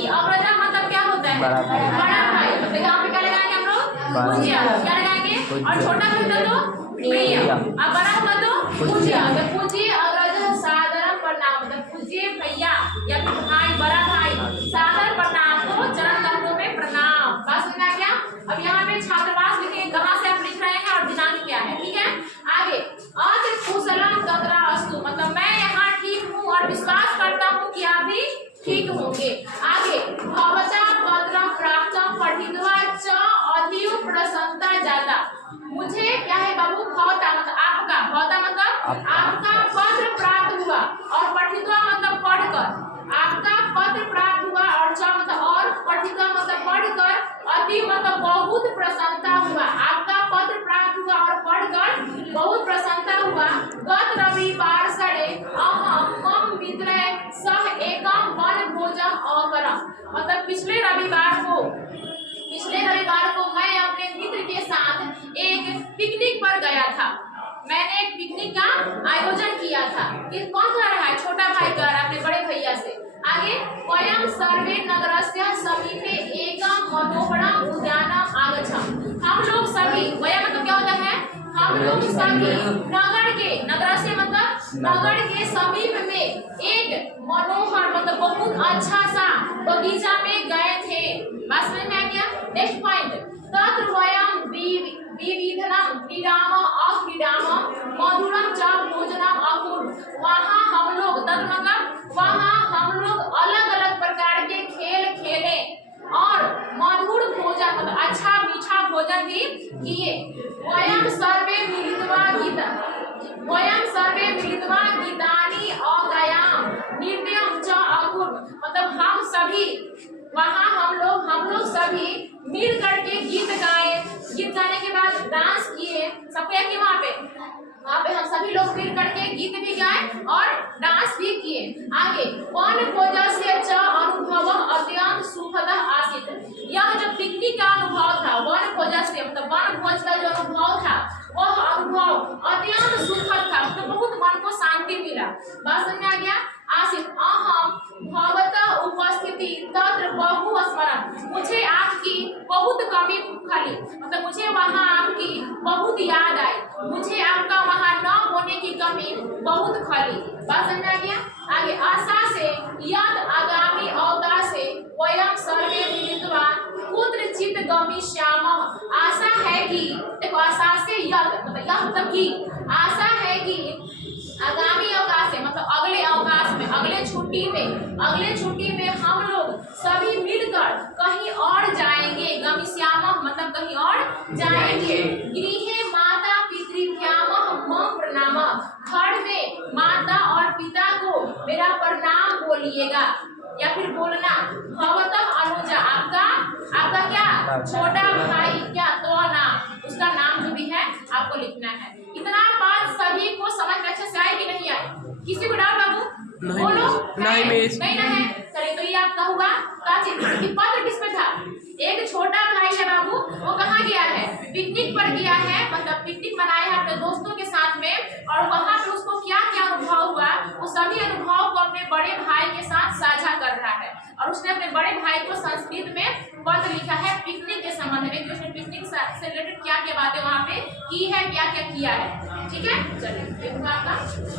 कि अग्रजा मतलब क्या होता है? बड़ा भाई। बड़ा भाई। मतलब यहाँ पे क्या लगाएंगे हम लोग? पूज्य। क्या लगाएंगे? और छोटा होता तो प्रिय, अब बड़ा हुआ तो पूज्य। तो पूज्य अग्रज सादर प्रणाम, मतलब पूज्य भैया या फिर भाई, बड़ा भाई, सादर प्रणाम को चरण कमलों में प्रणाम। बात समझ आ गया? अब यहाँ पे छात्रावास लिखेंगे, कहाँ से आप लिख रहे हैं और दिनांक क्या है, ठीक है? आगे अत्र कुशलम तत्र अस्तु, मतलब मैं यहाँ ठीक हूँ और विश्वास करता हूँ कि आप भी ठीक होंगे। आगे भवता पत्रम प्राप्तम पठित्वा च अतीव प्रसन्नता जाता, मुझे क्या है बाबू? भवता मतलब आपका, भवता मतलब आपका पत्र प्राप्त हुआ और पठित्वा मतलब पढ़कर, आपका पत्र प्राप्त हुआ और च मतलब और, पठित्वा मतलब पढ़कर, अति मतलब बहुत प्रसन्नता हुआ, आपका पत्र प्राप्त हुआ और पढ़कर बहुत प्रसन्नता हुआ। गत रविवार सड़े अहम मम मित्र सह एकम वन भोजन अकरम, मतलब पिछले रविवार को मैं अपने मित्र के साथ एक पिकनिक पर गया था। मैंने एक पिकनिक का आयोजन किया था। कि कौन कर रहा है? छोटा भाई कर रहा है अपने बड़े भैया से। आगे वयम सर्वे नगरस्य समीपे एकम मनोहरम उद्यानम आगच्छम, हम लोग सभी, वयम मतलब क्या होता है? हम लोग सभी नगर के, नगरस्य मतलब नगर के समीप में एक मनोहर मतलब बहुत अच्छा सा बगीचा में गए थे। बात समझ में आ गया? नेक्स्ट पॉइंट, तत्र वयम विविधनम क्रीडाम अक्रीडाम मधुरम च भोजनम अकुर्म, वहाँ हम लोग, तत्र मतलब वहाँ हम लोग अलग अलग प्रकार के खेल खेले और मधुर भोजन मतलब अच्छा मीठा भोजन भी किए। वयम सर्वे मिलित्वा गीतानि अगायाम नृत्यम च अकुर्म, मतलब हम सभी वहाँ हम लोग सभी मिल करके गीत गाए। गीत गाने के बाद डांस किए। सबको याद है? वहाँ पे हम सभी लोग मिल करके गीत भी गाए और डांस भी किए। आगे वन भोजस्य च अनुभवम अत्यंत सुखदः आसीत्, यह जो पिकनिक का अनुभव था, वन भोजस्य मतलब वन भोज का जो अनुभव था, वह अनुभव अत्यंत सुखद था, मतलब बहुत मन को शांति मिला। बात समझ में आ गया? आसीत् अहम भवतः उपस्थिति तत्र बहु स्मरन्, मुझे आपकी बहुत कमी खली, मतलब मुझे वहाँ आपकी बहुत याद आई, मुझे आपका वहाँ न होने की कमी बहुत खली। बात समझ में आ गया? आगे आशा से यद आगामी अवकाशे वयम सर्वे मिलित्वा कुत्रचित् गमिष्यामः, आशा है कि, देखो आशा से यद मतलब यह मतलब कि, आशा है कि आगामी अवकाश है मतलब अगले अवकाश में, अगले छुट्टी में हम लोग सभी मिलकर कहीं और जाएंगे। गमिष्यामः मतलब कहीं और जाएंगे। गृहे माता पितृभ्यामः मम प्रणामः, घर में माता और पिता को मेरा प्रणाम बोलिएगा या फिर बोलना। भवतः अनुजा, आपका क्या? छोटा भाई, क्या तो नाम, उसका नाम जो भी है आपको लिखना है। इतना बात सभी को समझ में अच्छे से आई कि नहीं आई? किसी को डाउट बाबू? बोलो। नहीं ना है? चलिए तो ये आपका हुआ का चीज कि पत्र किस पे था? एक छोटा भाई है बाबू, वो कहाँ गया है? पिकनिक पर गया है, मतलब पिकनिक मनाया है अपने दोस्तों के साथ में, और वहाँ पे उसको क्या क्या अनुभव हुआ, वो सभी अनुभव को अपने बड़े भाई के साथ साझा कर रहा है। और उसने अपने बड़े भाई को संस्कृत में पत्र लिखा है पिकनिक के संबंध में, कि उसने पिकनिक से रिलेटेड क्या क्या बातें वहाँ पे की है, क्या क्या किया है। ठीक है, चलिए ये हुआ आपका।